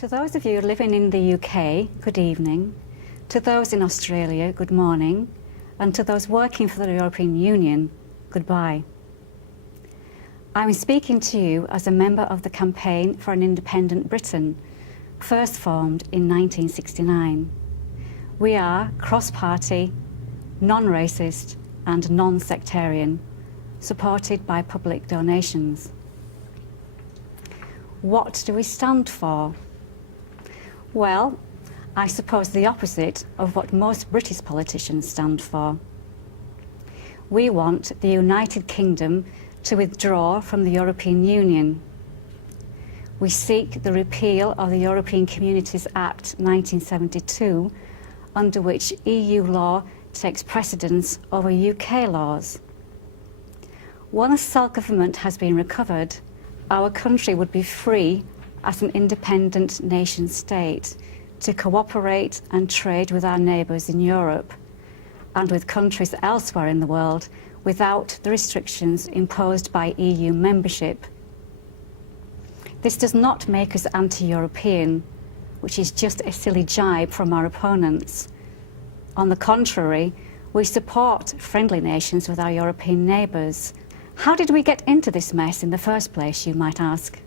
To those of you living in the UK, good evening. To those in Australia, good morning. And to those working for the European Union, goodbye. I'm speaking to you as a member of the Campaign for an Independent Britain, first formed in 1969. We are cross-party, non-racist and non-sectarian, supported by public donations. What do we stand for? Well, I suppose the opposite of what most British politicians stand for. We want the United Kingdom to withdraw from the European Union. We seek the repeal of the European Communities Act 1972, under which EU law takes precedence over UK laws. Once self-government has been recovered, our country would be free as an independent nation state to cooperate and trade with our neighbours in Europe and with countries elsewhere in the world without the restrictions imposed by EU membership. This does not make us anti-European, which is just a silly jibe from our opponents. On the contrary, we support friendly nations with our European neighbours. How did we get into this mess in the first place, you might ask?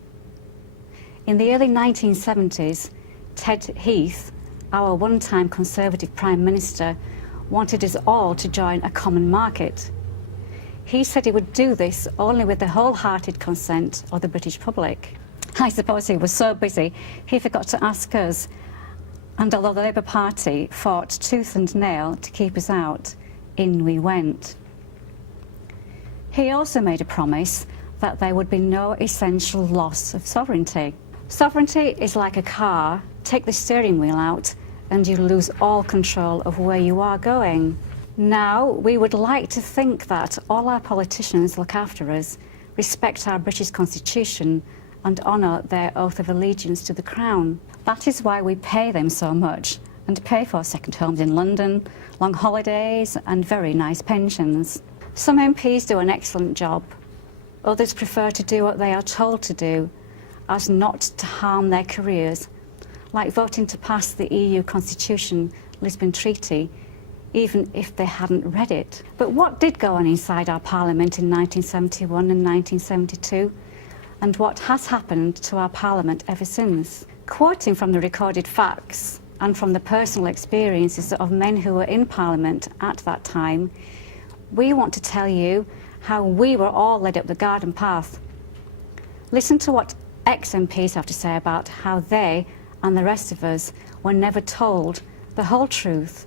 In the early 1970s, Ted Heath, our one-time Conservative Prime Minister, wanted us all to join a common market. He said he would do this only with the wholehearted consent of the British public. I suppose he was so busy he forgot to ask us, and although the Labour Party fought tooth and nail to keep us out, in we went. He also made a promise that there would be no essential loss of sovereignty. Sovereignty is like a car. Take the steering wheel out and you lose all control of where you are going. Now, we would like to think that all our politicians look after us, respect our British Constitution and honour their oath of allegiance to the Crown. That is why we pay them so much and pay for second homes in London, long holidays and very nice pensions. Some MPs do an excellent job. Others prefer to do what they are told to do, as not to harm their careers, like voting to pass the EU Constitution, Lisbon Treaty, even if they hadn't read it. But what did go on inside our Parliament in 1971 and 1972? And what has happened to our Parliament ever since? Quoting from the recorded facts and from the personal experiences of men who were in Parliament at that time, we want to tell you how we were all led up the garden path. Listen to what ex-MPs have to say about how they and the rest of us were never told the whole truth,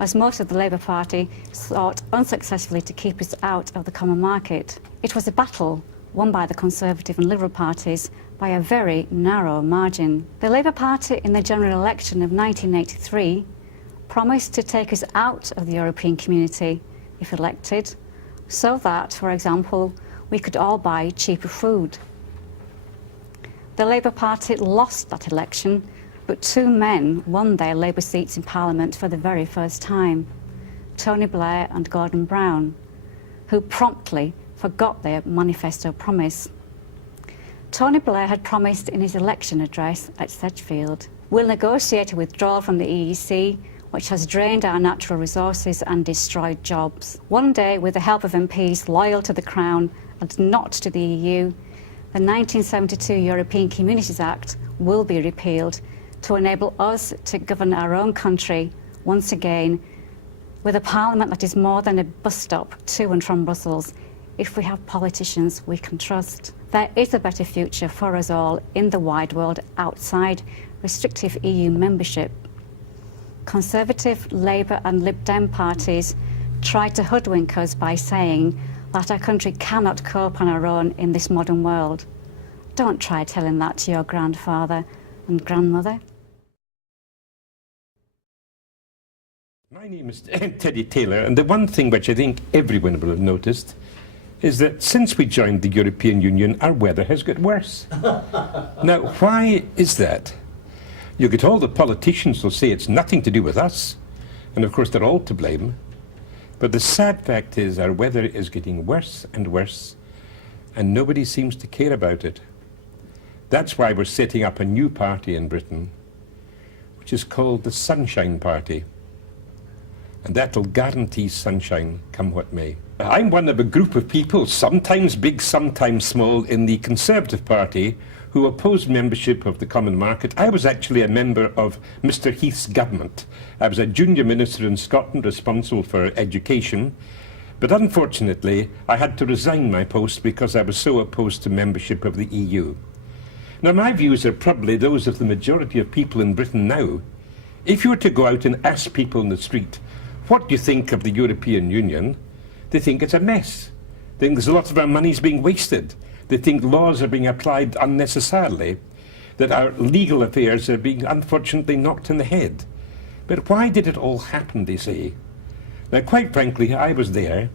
as most of the Labour Party sought unsuccessfully to keep us out of the common market. It was a battle won by the Conservative and Liberal parties by a very narrow margin. The Labour Party in the general election of 1983 promised to take us out of the European community if elected, so that, for example, we could all buy cheaper food. The Labour Party lost that election, but two men won their Labour seats in Parliament for the very first time, Tony Blair and Gordon Brown, who promptly forgot their manifesto promise. Tony Blair had promised in his election address at Sedgefield, "We'll negotiate a withdrawal from the EEC, which has drained our natural resources and destroyed jobs. One day, with the help of MPs loyal to the Crown and not to the EU, the 1972 European Communities Act will be repealed to enable us to govern our own country once again with a Parliament that is more than a bus stop to and from Brussels if we have politicians we can trust. There is a better future for us all in the wide world outside restrictive EU membership. Conservative, Labour and Lib Dem parties tried to hoodwink us by saying that our country cannot cope on our own in this modern world. Don't try telling that to your grandfather and grandmother. My name is Teddy Taylor, and the one thing which I think everyone will have noticed is that since we joined the European Union, our weather has got worse. Now, why is that? You get all the politicians will say it's nothing to do with us, and of course they're all to blame. But the sad fact is our weather is getting worse and worse, and nobody seems to care about it. That's why we're setting up a new party in Britain, which is called the Sunshine Party. And that'll guarantee sunshine come what may. I'm one of a group of people, sometimes big, sometimes small, in the Conservative Party who opposed membership of the Common Market. I was actually a member of Mr. Heath's government. I was a junior minister in Scotland responsible for education, but unfortunately I had to resign my post because I was so opposed to membership of the EU. Now my views are probably those of the majority of people in Britain now. If you were to go out and ask people in the street, what do you think of the European Union? They think it's a mess. They think there's a lot of our money's being wasted. They think laws are being applied unnecessarily, that our legal affairs are being unfortunately knocked in the head. But why did it all happen, they say? Now, quite frankly, I was there.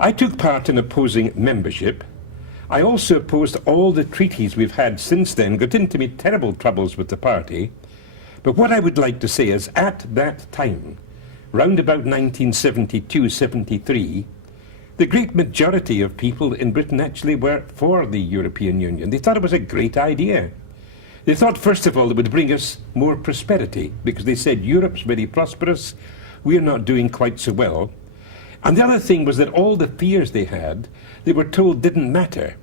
I took part in opposing membership. I also opposed all the treaties we've had since then, got into me terrible troubles with the party. But what I would like to say is, at that time, round about 1972-73, the great majority of people in Britain actually were for the European Union. They thought it was a great idea. They thought, first of all, it would bring us more prosperity, because they said Europe's very prosperous, we're not doing quite so well. And the other thing was that all the fears they had, they were told didn't matter.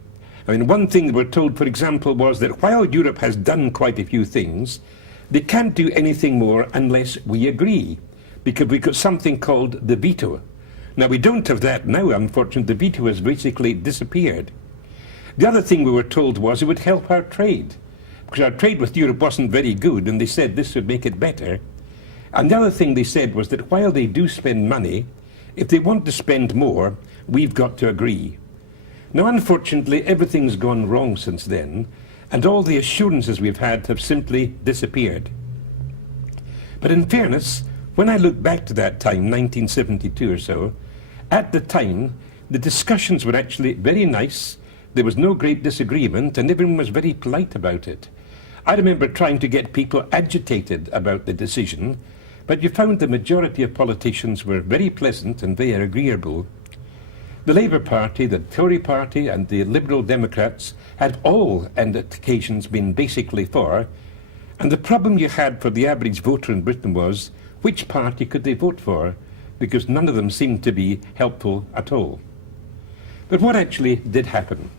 I mean, one thing they were told, for example, was that while Europe has done quite a few things, they can't do anything more unless we agree, because we've got something called the veto. Now, we don't have that now, unfortunately. The veto has basically disappeared. The other thing we were told was it would help our trade, because our trade with Europe wasn't very good, and they said this would make it better. And the other thing they said was that while they do spend money, if they want to spend more, we've got to agree. Now, unfortunately, everything's gone wrong since then, and all the assurances we've had have simply disappeared. But in fairness, when I look back to that time, 1972 or so, at the time, the discussions were actually very nice. There was no great disagreement, and everyone was very polite about it. I remember trying to get people agitated about the decision, but you found the majority of politicians were very pleasant and very agreeable. The Labour Party, the Tory Party, and the Liberal Democrats had all, and at occasions, been basically for, and the problem you had for the average voter in Britain was, which party could they vote for? Because none of them seemed to be helpful at all. But what actually did happen?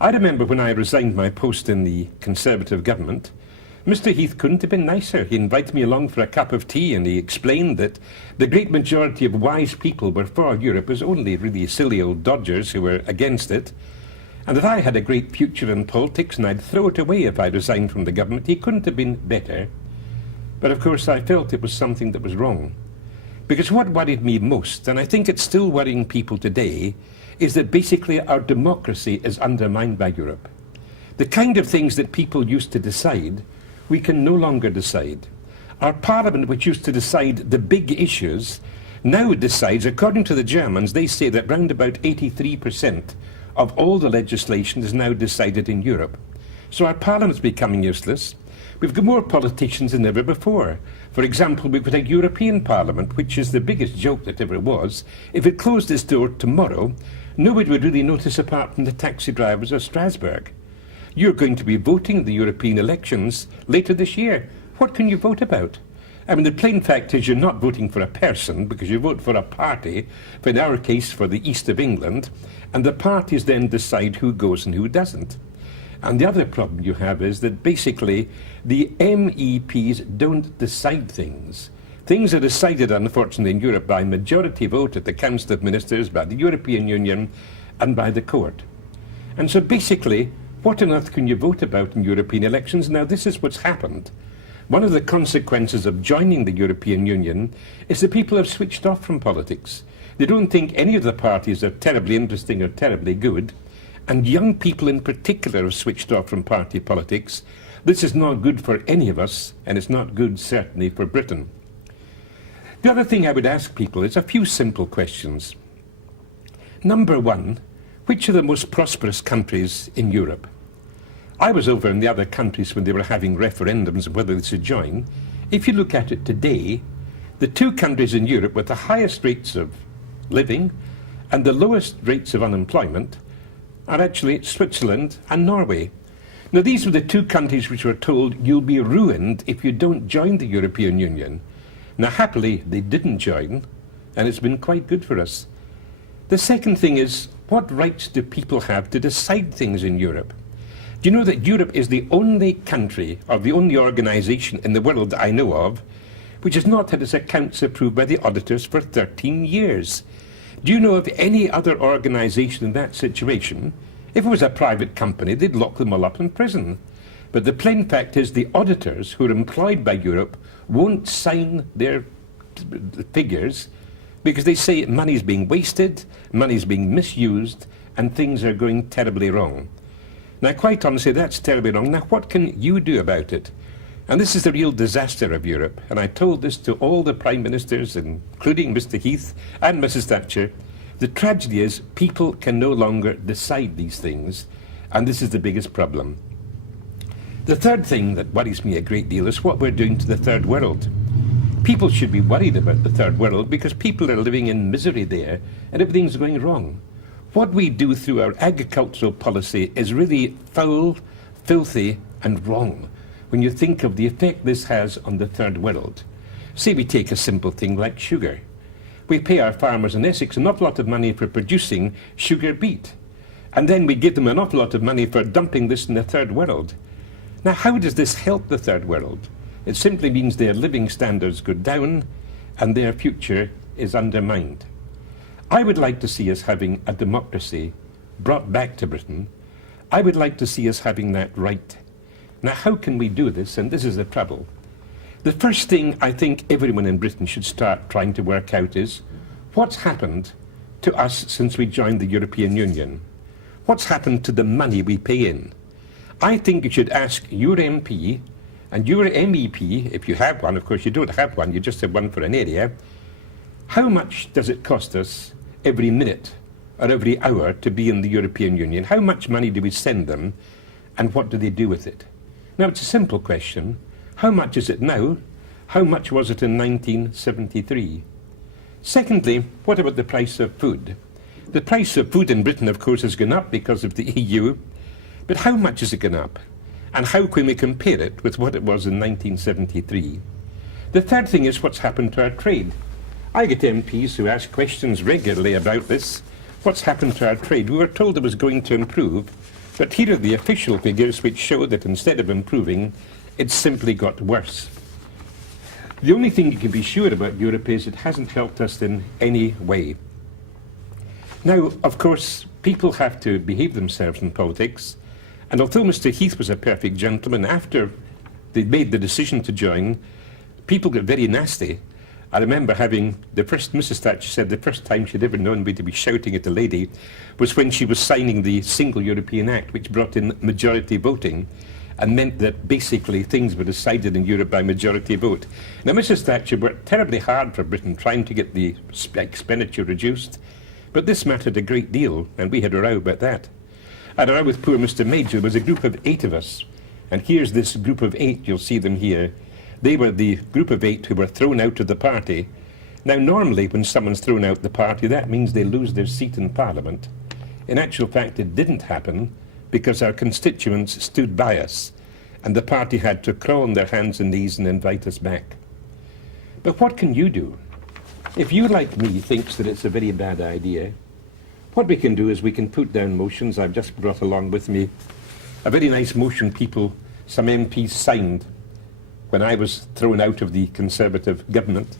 I remember when I resigned my post in the Conservative government, Mr. Heath couldn't have been nicer. He invited me along for a cup of tea, and he explained that the great majority of wise people were for Europe. It was only really silly old dodgers who were against it, and that I had a great future in politics and I'd throw it away if I resigned from the government. He couldn't have been better. But of course I felt it was something that was wrong. Because what worried me most, and I think it's still worrying people today, is that basically our democracy is undermined by Europe. The kind of things that people used to decide, we can no longer decide. Our parliament, which used to decide the big issues, now decides, according to the Germans, they say that round about 83% of all the legislation is now decided in Europe. So our parliament's becoming useless. We've got more politicians than ever before. For example, we've got a European Parliament, which is the biggest joke that ever was. If it closed its door tomorrow, nobody would really notice apart from the taxi drivers of Strasbourg. You're going to be voting the European elections later this year. What can you vote about? I mean, the plain fact is you're not voting for a person, because you vote for a party, for in our case for the East of England, and the parties then decide who goes and who doesn't. And the other problem you have is that basically the MEPs don't decide things. Things are decided, unfortunately, in Europe by majority vote at the Council of Ministers, by the European Union, and by the Court. And so basically, what on earth can you vote about in European elections? Now, this is what's happened. One of the consequences of joining the European Union is that people have switched off from politics. They don't think any of the parties are terribly interesting or terribly good. And young people in particular have switched off from party politics. This is not good for any of us, and it's not good, certainly, for Britain. The other thing I would ask people is a few simple questions. Number one, which are the most prosperous countries in Europe? I was over in the other countries when they were having referendums on whether they should join. If you look at it today, the two countries in Europe with the highest rates of living and the lowest rates of unemployment are actually Switzerland and Norway. Now, these were the two countries which were told, you'll be ruined if you don't join the European Union. Now, happily, they didn't join, and it's been quite good for us. The second thing is, what rights do people have to decide things in Europe? Do you know that Europe is the only country, or the only organisation in the world that I know of, which has not had its accounts approved by the auditors for 13 years? Do you know of any other organisation in that situation? If it was a private company, they'd lock them all up in prison. But the plain fact is the auditors who are employed by Europe won't sign their figures because they say money's being wasted, money's being misused, and things are going terribly wrong. Now, quite honestly, that's terribly wrong. Now, what can you do about it? And this is the real disaster of Europe. And I told this to all the prime ministers, including Mr. Heath and Mrs. Thatcher. The tragedy is people can no longer decide these things, and this is the biggest problem. The third thing that worries me a great deal is what we're doing to the third world. People should be worried about the third world because people are living in misery there and everything's going wrong. What we do through our agricultural policy is really foul, filthy, and wrong when you think of the effect this has on the third world. Say we take a simple thing like sugar. We pay our farmers in Essex an awful lot of money for producing sugar beet, and then we give them an awful lot of money for dumping this in the third world. Now, how does this help the third world? It simply means their living standards go down and their future is undermined. I would like to see us having a democracy brought back to Britain. I would like to see us having that right. Now, how can we do this? And this is the trouble. The first thing I think everyone in Britain should start trying to work out is what's happened to us since we joined the European Union? What's happened to the money we pay in? I think you should ask your MP and your MEP, if you have one, of course you don't have one, you just have one for an area, how much does it cost us every minute or every hour to be in the European Union? How much money do we send them and what do they do with it? Now, it's a simple question. How much is it now? How much was it in 1973? Secondly, what about the price of food? The price of food in Britain, of course, has gone up because of the EU, but how much has it gone up? And how can we compare it with what it was in 1973? The third thing is what's happened to our trade. I get MPs who ask questions regularly about this. What's happened to our trade? We were told it was going to improve, but here are the official figures which show that instead of improving, it's simply got worse. The only thing you can be sure about Europe is it hasn't helped us in any way. Now, of course, people have to behave themselves in politics, and although Mr. Heath was a perfect gentleman, after they made the decision to join, people got very nasty. I remember having Mrs. Thatcher said the first time she'd ever known me to be shouting at a lady was when she was signing the Single European Act, which brought in majority voting and meant that basically things were decided in Europe by majority vote. Now, Mrs. Thatcher worked terribly hard for Britain trying to get the expenditure reduced, but this mattered a great deal, and we had a row about that. I had a row with poor Mr. Major. There was a group of 8 of us, and here's this group of 8, you'll see them here. They were the group of 8 who were thrown out of the party. Now, normally when someone's thrown out the party, that means they lose their seat in Parliament. In actual fact, it didn't happen because our constituents stood by us, and the party had to crawl on their hands and knees and invite us back. But what can you do? If you, like me, thinks that it's a very bad idea, what we can do is we can put down motions. I've just brought along with me a very nice motion some MPs signed when I was thrown out of the Conservative government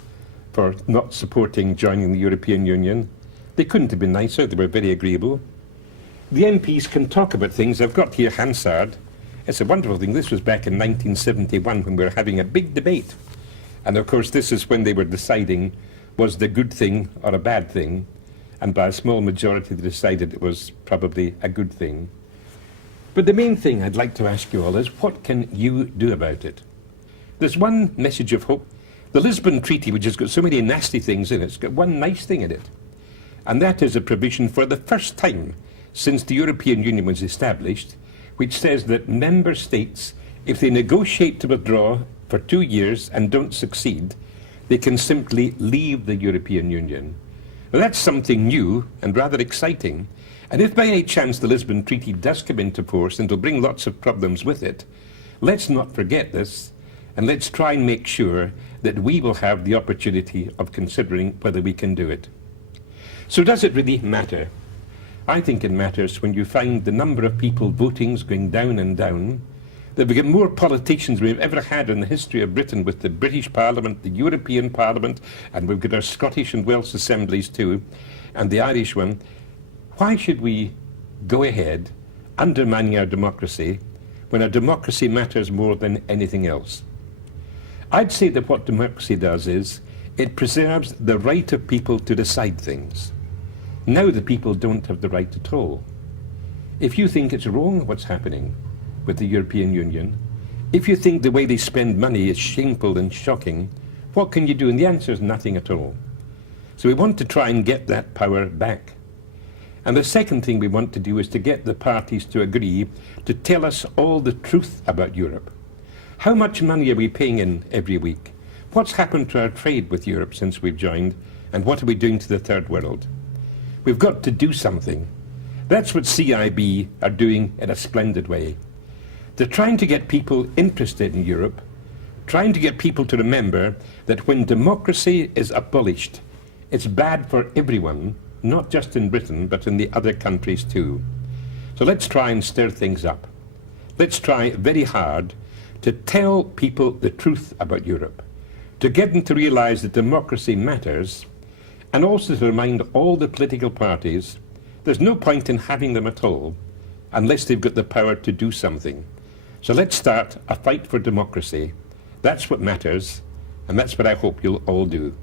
for not supporting joining the European Union. They couldn't have been nicer. They were very agreeable. The MPs can talk about things. I've got here Hansard. It's a wonderful thing. This was back in 1971 when we were having a big debate. And of course, this is when they were deciding was the good thing or a bad thing. And by a small majority, they decided it was probably a good thing. But the main thing I'd like to ask you all is, what can you do about it? There's one message of hope. The Lisbon Treaty, which has got so many nasty things in it, it's got one nice thing in it. And that is a provision for the first time since the European Union was established, which says that member states, if they negotiate to withdraw for 2 years and don't succeed, they can simply leave the European Union. Well, that's something new and rather exciting. And if by any chance the Lisbon Treaty does come into force, and it'll bring lots of problems with it, let's not forget this, and let's try and make sure that we will have the opportunity of considering whether we can do it. So does it really matter? I think it matters when you find the number of people voting is going down and down, that we get more politicians than we've ever had in the history of Britain, with the British Parliament, the European Parliament, and we've got our Scottish and Welsh assemblies too, and the Irish one. Why should we go ahead undermining our democracy when our democracy matters more than anything else? I'd say that what democracy does is it preserves the right of people to decide things. Now the people don't have the right at all. If you think it's wrong what's happening with the European Union, if you think the way they spend money is shameful and shocking, what can you do? And the answer is nothing at all. So we want to try and get that power back. And the second thing we want to do is to get the parties to agree to tell us all the truth about Europe. How much money are we paying in every week? What's happened to our trade with Europe since we've joined? And what are we doing to the third world? We've got to do something. That's what CIB are doing in a splendid way. They're trying to get people interested in Europe, trying to get people to remember that when democracy is abolished, it's bad for everyone, not just in Britain, but in the other countries too. So let's try and stir things up. Let's try very hard to tell people the truth about Europe, to get them to realize that democracy matters, and also to remind all the political parties there's no point in having them at all unless they've got the power to do something. So let's start a fight for democracy. That's what matters, and that's what I hope you'll all do.